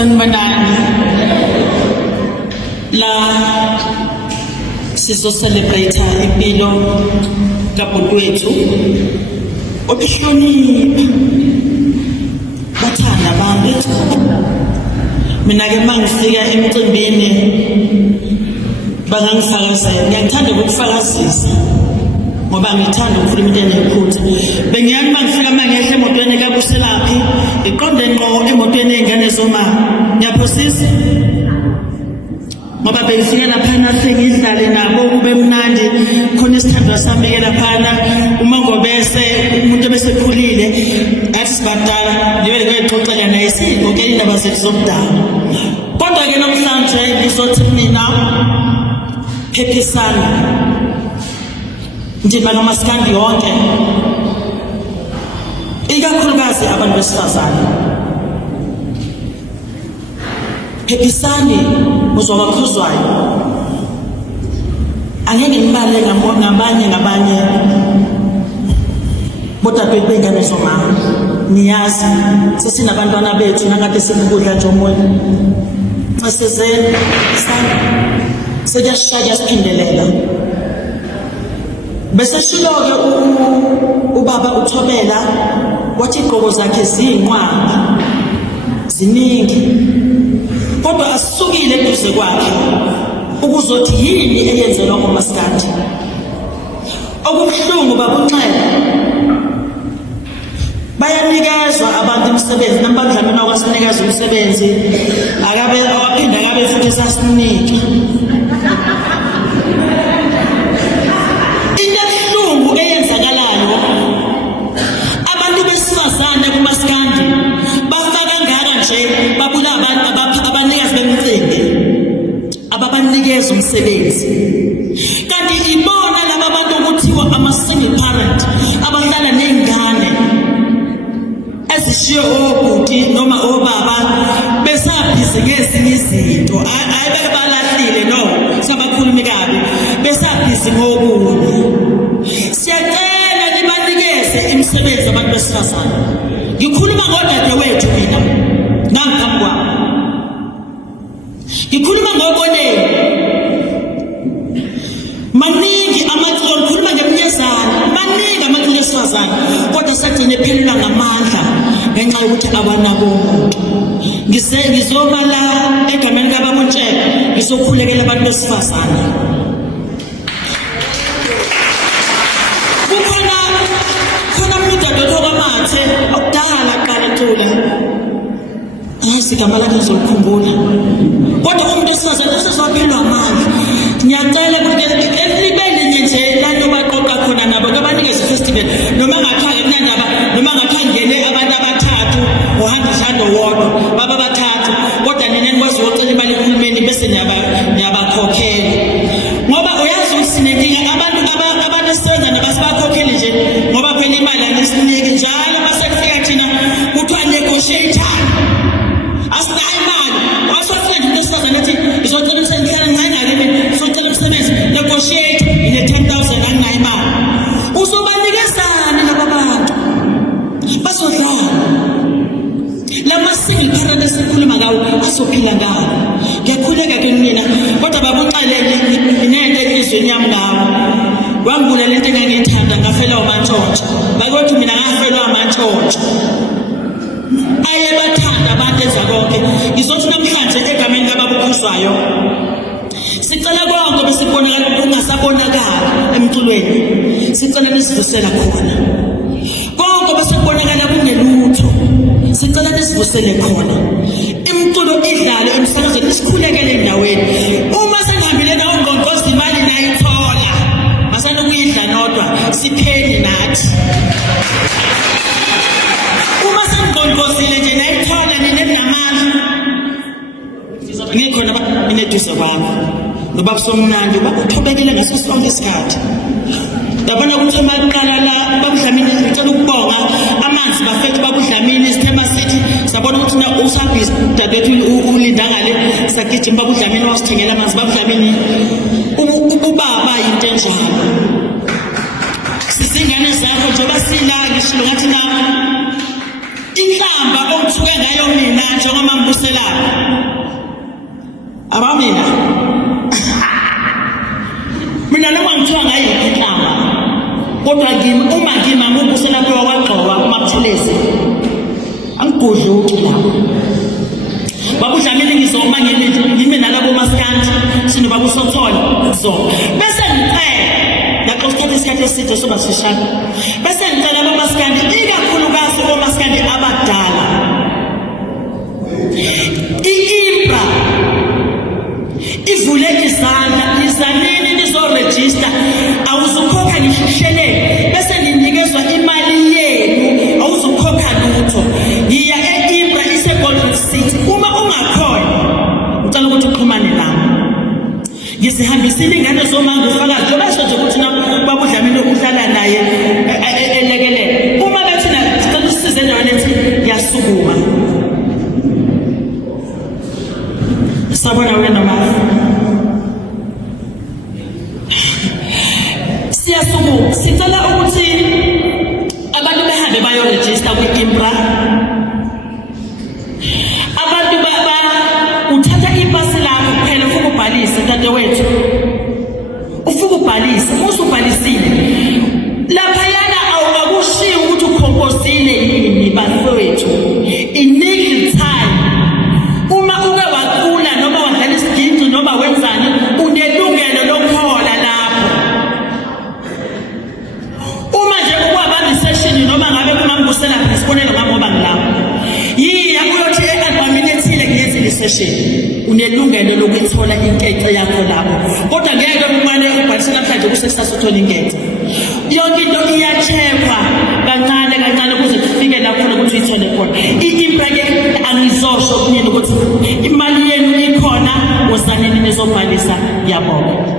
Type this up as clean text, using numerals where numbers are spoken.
Sanibonani la sizo celebrate impilo kabhuti wethu obuhlonipha bathanda bami mina ke mangifika emcimbini bangangifakazela ngiyathanda ukufakazisa ngoba ngithanda ukukhuluma into enephutha bengiyani mangifika mangehla emotweni kaBuselaphi iqonde ngqo emotweni engane zoma ngiyaphosisa ngoba bengifika lapha sengidlale nabo kube mnandi khona isithandwa sami ke lapha uma ngobese umuntu besekhulile athi sibadala ndibe ngixoxela naye isiko ke indaba zethu zomdala kodwa ke namhlanje ngizothi mina phephisana ndima ngamaskandi yonke ikakhulukazi abantu besifazane phephisani uzobakhuzwayo angeke ngibale ngabanye bodabethu bengane zomama niyazi sesinabantwana bethu nakade sikudla nje umoya asezeni sejashaya siphindelela bese shiloke ubaba uThobela wathi igqoko zakhe ziyinqwaba ziningi kodwa asisukile eduze kwakhe ukuzothi yini eyenzelwa ngomaskandi okubuhlungu babunxele bayanikezwa abantu umsebenzi nabadlamini okwasinikeza umsebenzi akabe awaphinda akabe futhi sasinike abantu besifazane kumaskandi bafaka ngaka nje babula abantu abanikazi bemicimbi ababanikeza umsebenzi kanti ibona laba bantu okuthiwa ama-single parent abahlala nezingane ezishiye obhuti noma obaba besabhizi ngezinye izinto ayibe balahlile no sabakhulumi kabi besabhizi ngokunye siyacela nibanikeze imisebenzi abantu besifazane ngikhuluma ngodadewethu mina nangaphambi kwami ngikhuluma ngoboneni maningi amaxolo ngikhuluma ngeminyezana maningi amaxolo esifazane kodwa sagcine phelelwa ngamandla ngenxa yokuthi abanabo umuntu ngizoma la egameni kaBamontsheko ngizokhulekela abantu besifazane khona umuntu adotokamathe okudala qala ntula igama lakhe ngizolikhumbula kodwa umuntu esifazane usezwaphelwa amandla ngiyacela libele nje lana baqoqa khona nabo kabanikeze festival noma ngakhaya kunandaba noma ngakhangene abantu abathathu ohamba njalo wodwa baba bathathu kodwa nina nikwazi ukucela imali kuhulumeni bese niyabakhokhela ngoba uyazi usinenkinga abantu abasebenza nabasibakhokheli nje ngoba phela imali angisiniki njalo masekufika thina kuthiwa negotiate asinayo imali wasofika nje besifazane ethi izocela umsebenzi ngihlala ngicela izocela umsebenzi negotiate ine 10,000 anginayo imali uzobanikezana laba bantu bazodlala lama single parent esikhuluma ngawo asophila ngawo ngiyakhuleka ke mina kodwa babunxelele inento elizweni yami ngawo wangibula lento engangiyithanda ngafela umantshontsho bakwethu mina ngafelwa amantshontsho ayebathanda abantu ezakonke ngizothi namhlanje egameni kababukhuzwayo sicela konke besibonakala kungasabonakala emculweni sicela nisivusela khona konke besibonakala kungelutho sicela nisivusele khona imculo idlale emsakazweni isikhulekele endaweni uma senihambile nawo ngqongqozi imali nayithola masanokuyidla nodwa sipheni nathi uma senigqongqozile nje nayithola nina namandla ngikhona ineduze kwami ngoba kusomnandi bakuthobekile ngaso sonke isikhathi yabona ukuthi amaqala la babudlamini ngicela ukubonga amanzi bafethu babudlamini isithema sithi sabona ukuthi na usabhizi dadethu ulinda ngale sagijima babudlamini wasithengela amanzi babudlamini ubaba into enjalo sizingane zakho njengoba sila ngishilo ngathi na inhlamba okuthuke ngayo mina njengoba mbuselayo abamina mina noma ngithiwa ngayo inhlamba kodwa uma ngimambusela kwa kwagqoka uMaphelezi angigudluki lapho babudlamini ngizoma ngime nalabo maskandi sinoba kusothola so bese ngicela laqoqotha isikhathi eside soba sishaka bese ngicela abamaskandi ikakhulukazi omaskandi abadala iIMBRA ivule izandla izanini nizoregister awuzukhokha ngishushele bese ninikezwa imali yenu awuzukhokha lutho ngiya eIMBRA iseGolden City uma ungakhona ngicela ukuthi uxhumane nami ngisihambisile ingane zomanga ufakazi njengoba nje ukuthi babudlamini uhlala naye elekelele uma bethi na sicela usize endaweni ethi ngiyasukuma sabona wena mama siyasukuma sicela ukuthi abantu behambe bayoregister kwiIMBRA abantu uthatha ipasi lakho kuphela ufuna ubhalise dadewethu ufuna ubhalise usubhalisile lapha yana awukushiya ukuthi ukhonkosile yini bafowethu inikil time uma uke waqula noma wadlala isigidi noma wenzani unelungelo lokhola lapho uma nje ukwabamba isession noma ngabe kumambusela isibonelo ngoba ngilapho yiya uyothi ealbumini ethile ngiyenzile isession unelungelo lokuthola inketho yakho lapho kodwa ngeke umane ubhalise namhlanje kusesasothola inketho yonke into iyachekwa kancane kancane kuze kufike lapho ukuthi uyithole khona iIMBRA ke angizosho kunye ukuthi imali yenu ikhona wozaneni nizobhalisa yabona